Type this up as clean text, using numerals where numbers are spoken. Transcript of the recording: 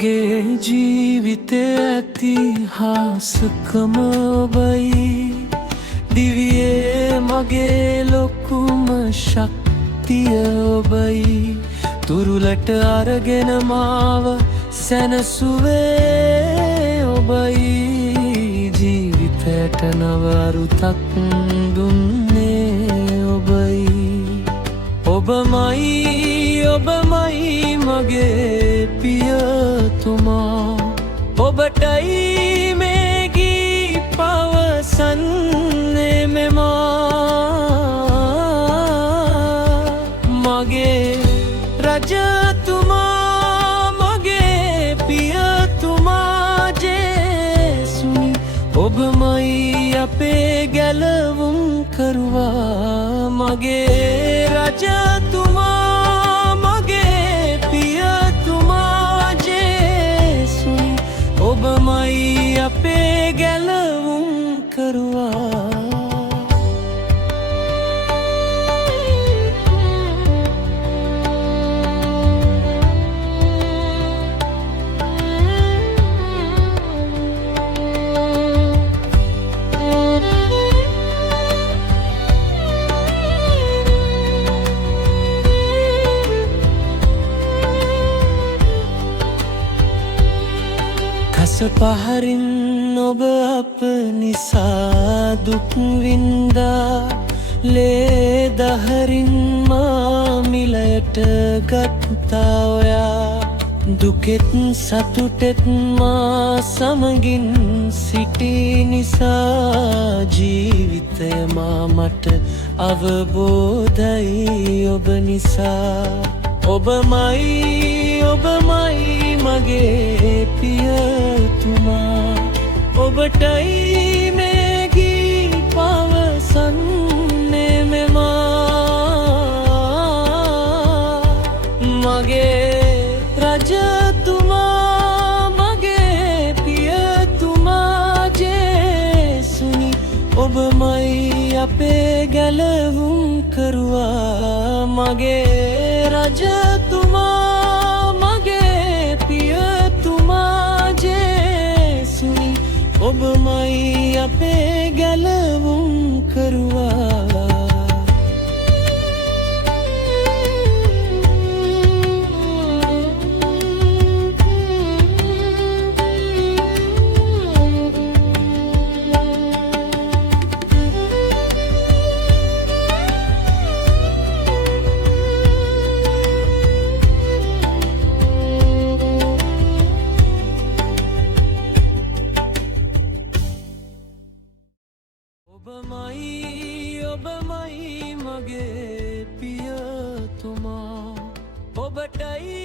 මගේ ජීවිතේ ඇතිහාසකම ඔබයි දිවියේ මගේ ලොකුම ශක්තිය ඔබයි තුරුලට අරගෙන මාව සැනසුවේ ඔබයි ජීවිතයට නව අරුතක් දුන්නේ ඔබයි ඔබමයි මගේ පියතුමා ඔබටයි මේ ගී පවසන්නේ මෙමා මගේ රජතුමා මගේ පියතුමා ජේසුනි ඔබමයි අපේ ගැලවුම් කරුවා මගේ රජතුමා ඔබමයි අපේ ගැලවුම් කරුවා පහරින් ඔබ අප නිසා දුක් වින්දා ලේ දහරින් මා මිලයට ගත්තා ඔයා දුකෙත් සතුටෙත් මා සමගින් සිටි නිසා ජීවිතය මා මට අවබෝධයි ඔබ නිසා ඔබමයි මගේ පියතුමා ඔබටයි මේ ගී පවසන්නේ මෙමා මගේ රජතුමා මගේ පියතුමා ජේසුනි ඔබමයි අපේ ගැලවුම් කරුවා මගේ රජතුමා ඔබමයි අපේ ගැලවුම් කරුවා ඔබමයි මගේ පියතුමා ඔබටයි